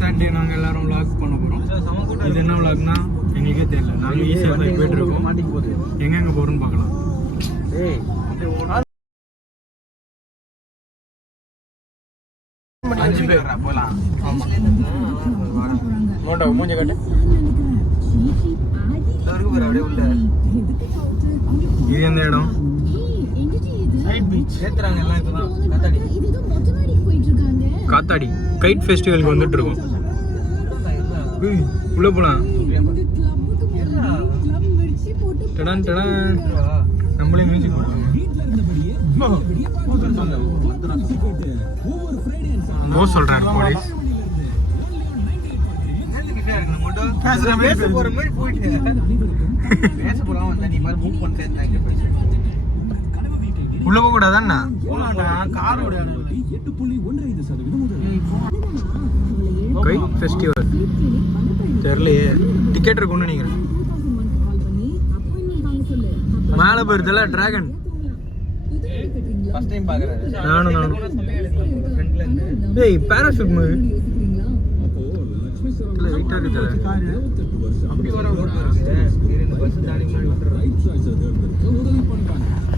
Saturday நாங்கள் எல்லாரும் vlog பண்ண போகிறோம். இது என்ன விளாக்னா எங்களுக்கே தெரியல. நாங்கள் ஈஸியாக போயிட்டு இருக்கோம். எங்கெங்கே போகிறோன்னு பார்க்கலாம். அஞ்சு பேர் போகலாம். ஆமாம் மூஞ்ச கட்டு. அப்படியே உள்ள இது எந்த இடம்? ஏத்துறாங்க எல்லாம். இப்பதான் காத்தாடி கைட் ஃபெஸ்டிவலுக்கு வந்துட்டு இருக்கோம். உள்ள போலாம். டடான் டடான். நம்மளே மியூசிக் போடுறோம். நோ சொல்றாரு போலீஸ். உள்ள போக கூடாதா? கைட் ஃபெஸ்டிவல் தெரியலையே. டிக்கெட் இருக்குன்னு நினைக்கிறேன். மேலே போயிருதுல டிராகன். நானும் ஏய் பேராஷூட் மூவி வெயிட்டா இருக்குல்ல.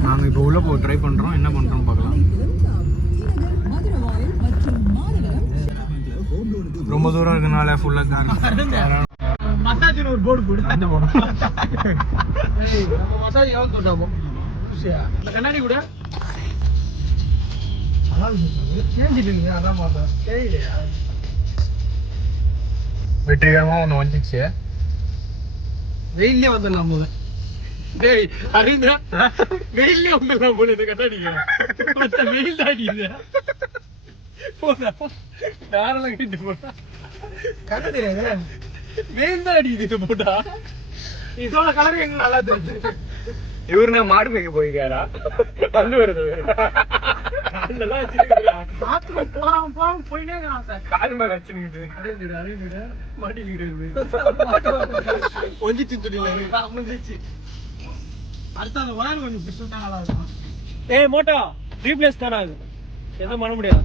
நாங்கள் இப்போ உள்ள போய் ட்ரை பண்ணுறோம். என்ன பண்ணுறோம் பார்க்கலாம். ரொம்ப தூரம் இருக்கனால ஃபுல்லாக மசாஜ் ஒரு போர்டு போடு. அந்த போடும் மசாஜ் எவ்வளோ தொட்டாமோ கண்ணாடி கூட அதான் பார்த்தேன். தெரியலையா வெற்றிகரமாக ஒன்று வந்துச்சு. வெயிலே வந்துடலாம் போது. வெயிலே வந்துடலாம் போல. இந்த கண்ணாடிக்க வெயில் தாடிது போதா தாராளம் கிட்டு போட்டா கண்ண தெரியாது. வெயில் தான் அடிக்குது போட்டா. இதோட கலர் எங்க நல்லா தெரியுது. இவருனா மாடு மேய்க்க போயிருக்காரா? வந்து வருது போயிட்டே கால் மேல வச்சுக்கிட்டு கொஞ்சம் துணியில அடுத்த அந்த உரான் கொஞ்சம் பிடிச்சா நல்லா இருக்கும். ஏய் மோட்டோ ரீப்ளேஸ் தானே அது எதுவும் பண்ண முடியாது.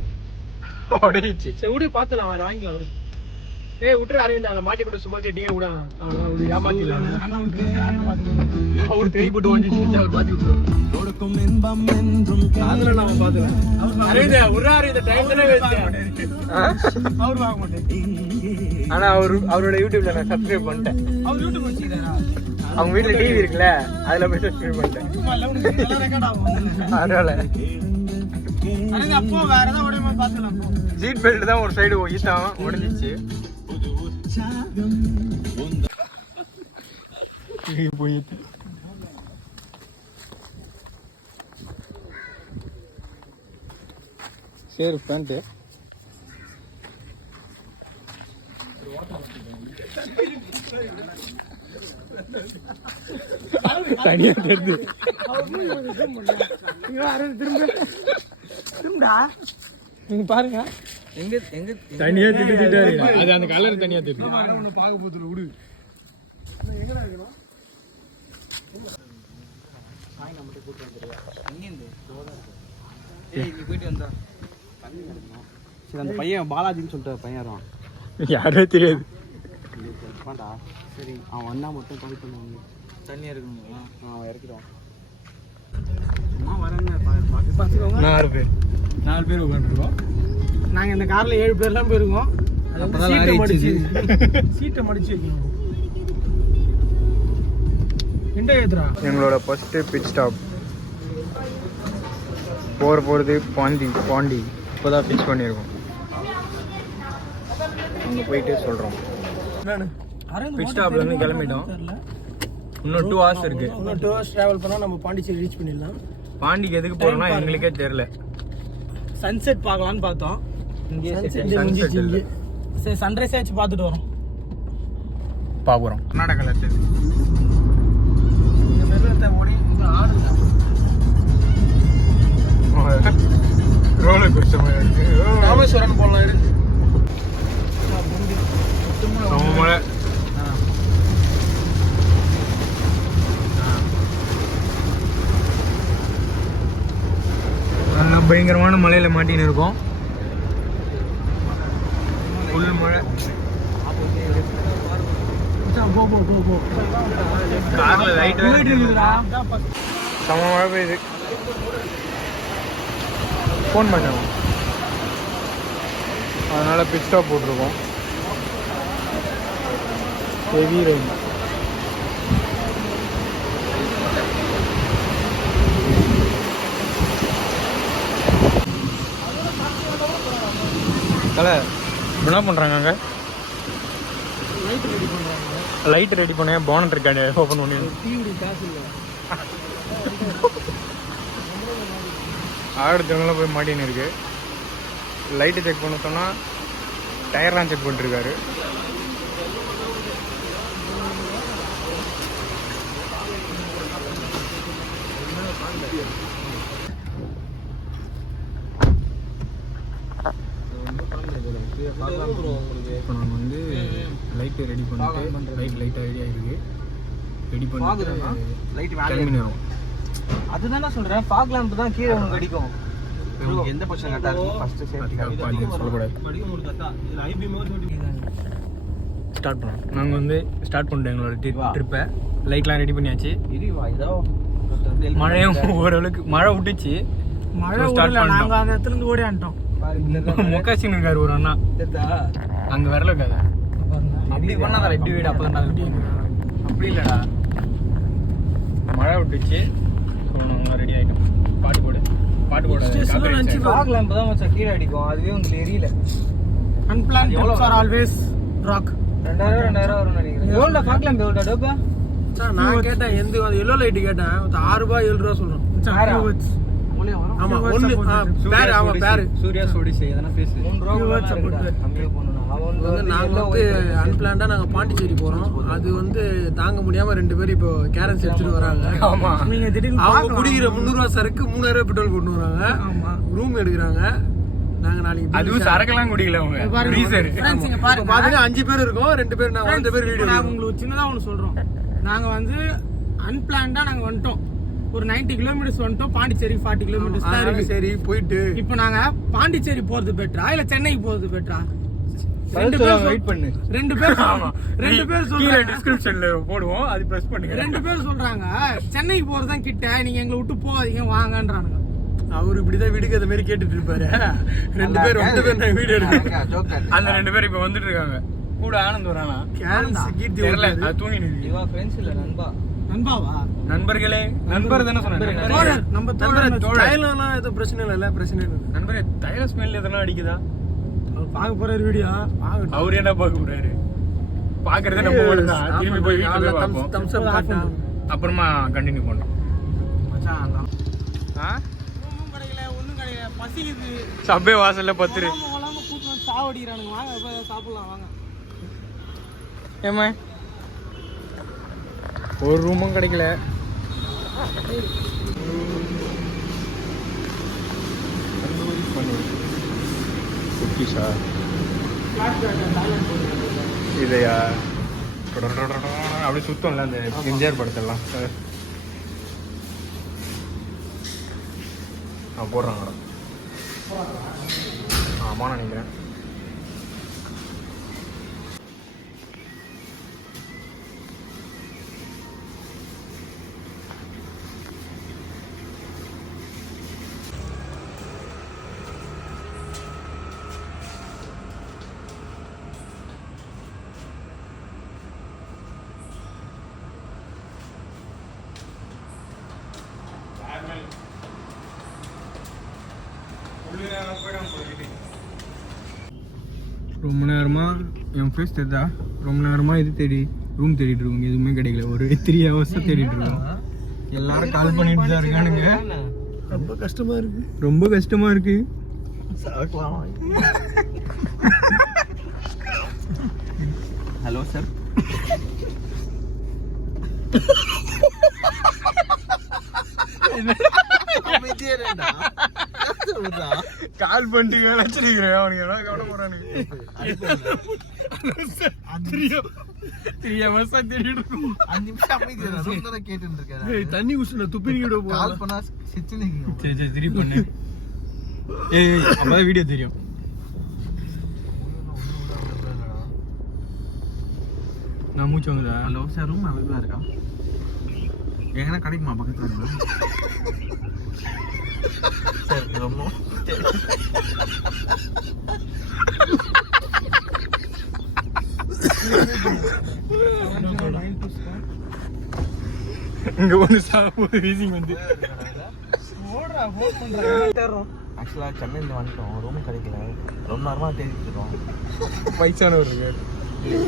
சரி விடு பார்த்துலாம் வாங்கிக்கலாம். ஏய் விட்டுரு அரவிந்த் அதை மாட்டி கூட சும்மா செட்டிங்க விட ஏமாத்திடலாம். அவரு தெரியப்பட்டு வாங்கிட்டு மாத்தி விட்டுருவோம். அதுல நாம பாத்துக்கலாம். அரவிந்த் ஒரு அரவிந்த் டைம் தானே அவரு வாங்க மாட்டேன். ஆனா அவரோட யூடியூப்ல நான் சப்ஸ்கிரைப் பண்ணிட்டேன். அவர் யூடியூப் வச்சுக்கிறாரா? அவங்க வீட்டுல டிவி இருக்குல்ல அதுல போய் சப்ஸ்கிரைப் பண்ணிட்டேன். அதனால அப்போ வேற ஏதாவது உடனே பாத்துக்கலாம். சீட் பெல்ட் தான் ஒரு சைடு ஈத்தான் உடஞ்சிச்சு. போயிட்டு சரி பேண்ட் தனியா தெரியுது. திரும்பா நீங்க பாருங்க. எங்க எங்க தனியா திட்டாரு. அது அந்த கலர் தனியா தெரியுது. ஒன்னு பார்க்க போதுல விடு. எங்கடா இருக்கணும்? சாய் நம்ம கிட்ட கூட்டி வந்திருக்கா. எங்க இருந்து? தோதா இருக்கு. ஏய் நீ போய் வந்தா. சரி அந்த பையன் பாலாஜின்னு சொல்லிட்டு பையன் வரான். யாரே தெரியாது. பாண்டா சரி அவன் வந்தா மட்டும் கால் பண்ணுவாங்க. தண்ணியா இருக்குங்களா? அவன் இறக்கிடுவான். சும்மா வரேன்னு பார்த்துக்கோங்க. 4 பேர் உட்காந்துருக்கோம். நாங்கள் இந்த காரில் 7 பேர்லாம் போயிருக்கோம். சீட்டை மடிச்சு வைக்கணும். எங்களோட ஃபர்ஸ்ட் பிட் ஸ்டாப் போகிறது பாண்டி இப்போதான் ஃபிக்ஸ் பண்ணியிருக்கோம். அங்கே போயிட்டு சொல்கிறோம். பிட் ஸ்டாப்லேருந்து கிளம்பிட்டோம். இன்னும் 2 hours இருக்கு. இன்னும் 2 hours ட்ராவல் பண்ணால் நம்ம பாண்டிச்சேரி ரீச் பண்ணிடலாம். பாண்டிக்கு எதுக்கு போகிறோம்னா எங்களுக்கே தெரியல. சன்செட் பார்க்கலான்னு பார்த்தோம். சரி சன்ரைஸ் ஆச்சு பார்த்துட்டு வரோம். பார்க்குறோம். கர்நாடகாவில் இருக்குது. இந்த வெள்ளத்தை ஓடி இந்த ஆடு ரோலர் கோஸ்டர் மாதிரி இருக்கு. ராமேஸ்வரன் போகலாம் இருக்கு. மழை நல்லா பயங்கரமான மலையில மாட்டின்னு இருக்கோம். ஃபுல் மழை. காரில் லைட் இருக்குதுடா. செம மழை பெய்யுது. ஃபோன் பண்ணோம், அதனால் பிட் ஸ்டாப் போட்டிருக்கோம். Heavy rain. தலை என்ன பண்ணுறாங்க அங்கே? லைட் ரெடி பண்ண போனட் இருக்காது ஓப்பன் பண்ணி. ஆயிரத்தி போய் மாட்டின்னு இருக்கு. லைட்டு செக் பண்ண சொன்னால் டயர்லாம் செக் பண்ணிட்டுருக்காரு. இப்போ நாங்கள் வந்து லைட்டு ரெடி பண்ணிட்டு லைட்டாக ரெடி ஆகிருக்கு. ரெடி பண்ணிட்டு லைட் கிளம்பி நேரம். அதுதானே சொல்கிறேன், ஃபாக் லேம்ப் தான் கீழே உங்களுக்கு அடிக்கும். எந்த பொசிஷன் கரெக்டாக இருக்கும் ஃபஸ்ட்டு சேஃப்டி சொல்லக்கூடாது. ஸ்டார்ட் பண்ணோம். நாங்கள் வந்து ஸ்டார்ட் பண்ணிட்டோம் எங்களோட ட்ரிப்பை. லைட்லாம் ரெடி பண்ணியாச்சு. மழையும் ஓரளவுக்கு மழை விட்டுச்சு. மழை ஸ்டார்ட் பண்ணோம். நாங்கள் அந்த இடத்துலேருந்து ஓடி ஆண்டோம். மொக்காசின்னு இருக்காரு ஒரு அண்ணா அங்கே வரல இருக்காது. அப்படி பண்ணாதா எப்படி வீடு அப்போ தான் அப்படி இல்லைடா. மழை விட்டுச்சு. ஸோ நாங்கள் ரெடி ஆகிட்டோம். பாட்டு போடு ஃபாக் லேம்ப் தான் மச்சான் கீழே அடிக்கும். அதுவே உங்களுக்கு எரியல. Unplanned trips are always rock. 2000 வரும்னு நினைக்கிறேன். எவ்வளோ ஃபாக் லேம்ப் எவ்வளோ டோப்பா? நான் கேட்டேன் எந்த எல்லோ லைட்டு கேட்டேன். 6 ரூபாய் 7 ரூபா சொல்கிறோம். ஆமா ஒன்னு பேர். ஆமா பேர் சூர்யா சோடிஸ் எதனா பேசு. 3 ரூபாய் சப்போர்ட் கம்மியா பண்ணனும். அவன் நாங்க வந்து அன்பிளான்டா நாங்க பாண்டிச்சேரி போறோம். அது வந்து தாங்க முடியாம 2 பேர் இப்போ கேரன்ஸ் எடுத்துட்டு வராங்க. ஆமா நீங்க திடீர்னு அவங்க குடிக்கிற 300 ரூபாய் சரக்கு 3000 ரூபாய் பெட்ரோல் கொண்டு வராங்க. ஆமா ரூம் எடுக்கறாங்க. நாங்க நாளைக்கு அதுவும் சரக்குலாம் குடிக்கல அவங்க. ஃப்ரீசர் फ्रेंड्स இங்க பாருங்க. பாத்தீங்கன்னா 5 பேர் இருக்கோம். 2 பேர் நாங்க 2 பேர் வீடியோ. நான் உங்களுக்கு சின்னதா ஒன்னு சொல்றோம். நாங்க வந்து அன்பிளான்டா நாங்க வந்துட்டோம். ஒரு 90 கிலோமீட்டர்ஸ் வந்துட்டோம். பாண்டிச்சேரி 40 கிலோமீட்டர்ஸ் தான் இருக்கு. சரி போயிட்டு இப்போ நாங்க பாண்டிச்சேரி போறது பெட்டரா இல்ல சென்னைக்கு போறது பெட்டரா? 2 பேர் வெயிட் பண்ணு. 2 பேர் சொல்றாங்க. டிஸ்கிரிப்ஷன்ல போடுவோம், அது பிரஸ் பண்ணுங்க. 2 பேர் சொல்றாங்க சென்னைக்கு போறது தான் கிட்ட, நீங்க எங்களை விட்டு போகாதீங்க வாங்கன்றானுங்க. அவரு இப்படிதான் வீடுக்கு அந்த மாதிரி கேட்டுட்டு இருப்பாரு. 2 பேர் வந்து வீடியோ எடுக்க அந்த 2 பேர் இப்ப வந்துட்டு இருக்காங்க. கூட ஆனந்த் வரானா? கீர்த்தி வரல, அது தூங்கி நிக்கு. இவா ஃப்ரெண்ட்ஸ் இல்ல நண்பா. நண்பாவா? நண்பர்களே, நண்பர் தானே சொன்னேன். தோழர், நம்ம தோழர். தைலம்லாம் ஏதோ பிரச்சனை இல்ல. பிரச்சனை இல்ல நண்பரே. தைல ஸ்மெல் எதனா அடிக்குதா? அவர் பாக்க போறாரு வீடியோ. அவர் என்ன பாக்க போறாரு? பாக்குறதே நம்ம மட்டும் தான். திரும்பி போய் வீட்டுல பாப்போம். தம்ஸ் அப் காட்டணும். அப்புறமா கண்டினியூ பண்ணோம். மச்சான் ஒண்ணும் கடையில பசிக்குது. சப்பே வாசல்ல பத்துரு. ஓலாம கூட்டி வந்து சாவடிறானுங்க. வாங்க போய் சாப்பிடலாம் வாங்க. ஏமா ஒரு ரூமும் கிடைக்கல. இதையா அப்படி சுத்தம்ல அந்த எம்ஜிஆர் படத்தெல்லாம் போடுறாங்க. ஆமாம் நினைக்கிறேன். ரொம்ப நேரமா என் ஃபேஸ் தெரிதா? ரொம்ப நேரமா இது தேடி ரூம் தேடிட்டு இருக்கோம். எதுவுமே கிடைக்கல. ஒரு 3 hours தேடிட்டு இருக்கோம். எல்லாரும் கால் பண்ணிட்டு தான் இருக்கானுங்க. ரொம்ப கஷ்டமா இருக்கு. ரொம்ப கஷ்டமா இருக்கு. Hello sir. கால் பண்ணிட்டு வச்சிருக்கிறேன். அவனுக்கு எல்லாம் கவனம் போறானுங்க. 3 hours தேடிட்டு இருக்கோம். 5 நிமிஷம் அமைதியா கேட்டுட்டு இருக்கேன். தண்ணி குடிச்சு துப்பினியோட கால் பண்ணா சிச்சினே. சரி திருப்பி பண்ணு. ஏய் அப்பதான் வீடியோ தெரியும். நான் மூச்சு வாங்குதா? ஹலோ சார், ரூம் அவைலபிளாக இருக்கா? எங்கன்னா கிடைக்குமா பக்கத்தில்? சார் ரொம்ப இங்கே ஒன்று சாப்பிடும்போது வீசிங் வந்து ஆக்சுவலாக சென்னையில் வந்துட்டோம், ரூம் கிடைக்கல. ரொம்ப நேரமாக தேடிட்டு இருக்கோம். வயசானவர் இருக்காரு.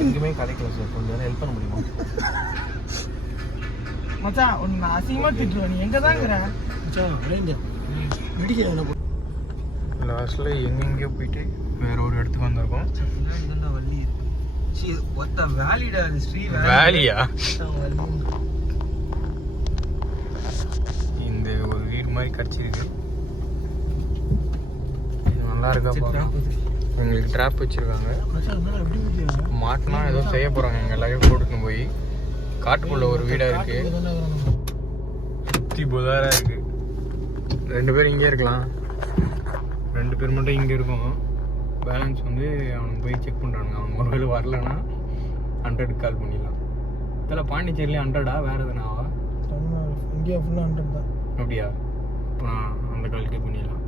எங்கேயுமே கிடைக்கல சார், கொஞ்சம் நேரம் ஹெல்ப் பண்ண முடியுமா? மச்சான் ஒன்று நான் அசிங்கமாக திட்டுருவேன். நீ எங்கே தாங்கிற மச்சான்? மெடிக்கல் என்ன லாஸ்ட்டில் எங்கெங்கேயோ போயிட்டு வேற ஒரு இடத்துக்கு வந்திருக்கோம். வள்ளி இருக்கு. ஒத்த வேலிடா ஸ்ரீ வேலியா? இந்த ஒரு வீடு மாதிரி கிடச்சிருக்கு. நல்லா இருக்கா பாருங்க. எங்களுக்கு ட்ராப் வச்சிருக்காங்க. மாட்டினா ஏதோ செய்ய போறாங்க. எங்க எல்லாரையும் போட்டுன்னு போய் காட்டுக்குள்ள ஒரு வீடா இருக்கு. சுத்தி புதாரா இருக்கு. 2 பேர் இங்கே இருக்கலாம், 2 பேர் மட்டும் இங்கே இருக்கும். பேலன்ஸ் வந்து அவனுக்கு போய் செக் பண்ணுறானுங்க. அவன் ஒருவேளை வரலன்னா 100 கால் பண்ணிடலாம். இதில் பாண்டிச்சேரியிலே 100ஆ வேறு எதுனாவா? இங்கே ஃபுல்லாக 100 தான். அப்படியா? இப்போ நான் அந்த காலுக்கே பண்ணிடலாம்.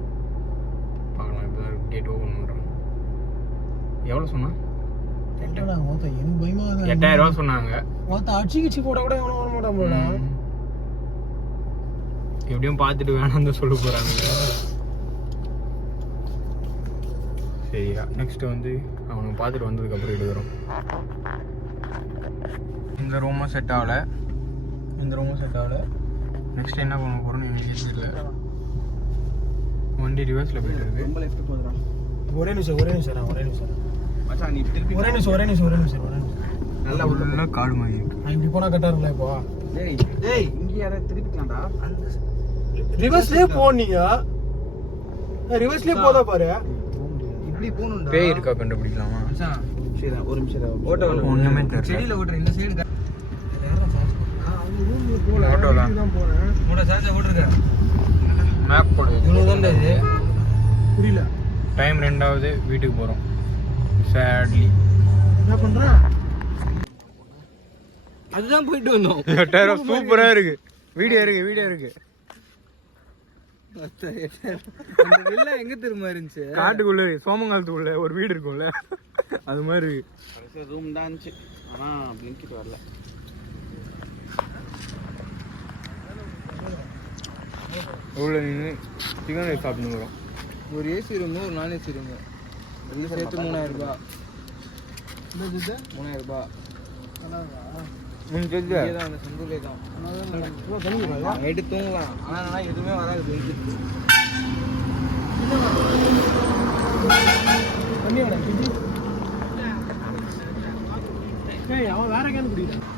பார்க்கலாம். இப்போ தான் கேட் ஓப்பன் பண்ணுறாங்க. எவ்வளோ சொன்னான்? 8000 ரூபா சொன்னாங்க. அடிச்சு போட கூட எவ்வளோ வர மாட்டான் போல. எப்படியும் பார்த்துட்டு வேணாம் தான் சொல்ல போகிறாங்க. சரியா, நெக்ஸ்ட் வந்து அவனுக்கு பார்த்துட்டு வந்ததுக்கப்புறம் எடுக்கிறோம். இந்த ரூமும் செட் ஆகலை, இந்த ரூமும் செட் ஆகலை. நெக்ஸ்ட் என்ன பண்ண போகிறோன்னு எனக்கு தெரியல. வண்டி ரிவர்ஸில் போயிட்டு இருக்கு. ரொம்ப லெஃப்ட் போகுதுடா. ஒரே நிமிஷம் மச்சான் நீ திருப்பி ஒரே நிமிஷம் நல்லா உள்ள காடு மாதிரி இருக்கு. நான் இப்படி போனால் கரெக்டாக இருக்கும்ல? இப்போ டேய் இங்கே யாராவது திருப்பிக்கலாம்டா. ரிவர்ஸ்லேயே போனீங்க, ரிவர்ஸ்லேயே போதா பாரு. இப்படி போகணும்டா. பேய் இருக்கா கண்டுபிடிக்கலாமா? மச்சான் சரி ஒரு நிமிஷம் ஓட்ட ஒன்றுமே தெரியல. செடியில் ஓட்டுற இந்த சைடு ஆட்டோலாம் தான் போகிறேன். மூட சார்ஜை ஓட்டுருக்க. மேப் போடு. இவ்வளோ தான்டா இது. புரியல. டைம் 2வது, வீட்டுக்கு போகிறோம். சேட்லி என்ன பண்ணுறேன்? அதுதான் போயிட்டு வந்தோம். 8000 சூப்பராக இருக்கு. வீடியோ இருக்கு. அந்த வில்ல எங்க திரும்ப இருந்துச்சு? காட்டுக்குள்ள சோமங்காலத்துக்குள்ள ஒரு வீடு இருக்கும்ல, அது மாதிரி இருக்கு. ரூம் தான் இருந்துச்சு, ஆனா பிளிங்கிட் வரல. உள்ள நின்று சிக்கன் ரைஸ் சாப்பிட்டுக்கிறோம். ஒரு ஏசி ரூமு, ஒரு நான் ஏசி ரூமு சேர்த்து 3000 ரூபாய். 3000 ரூபாய். அந்த சொந்தூர்லே தான் நைட்டு தூங்கலாம். ஆனா எதுவுமே வராது. அவன் வேற கேன் குடிக்கிறான்.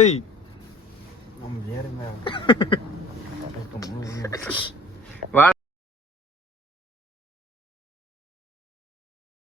ஏய் நம்ம ஏறுங்க.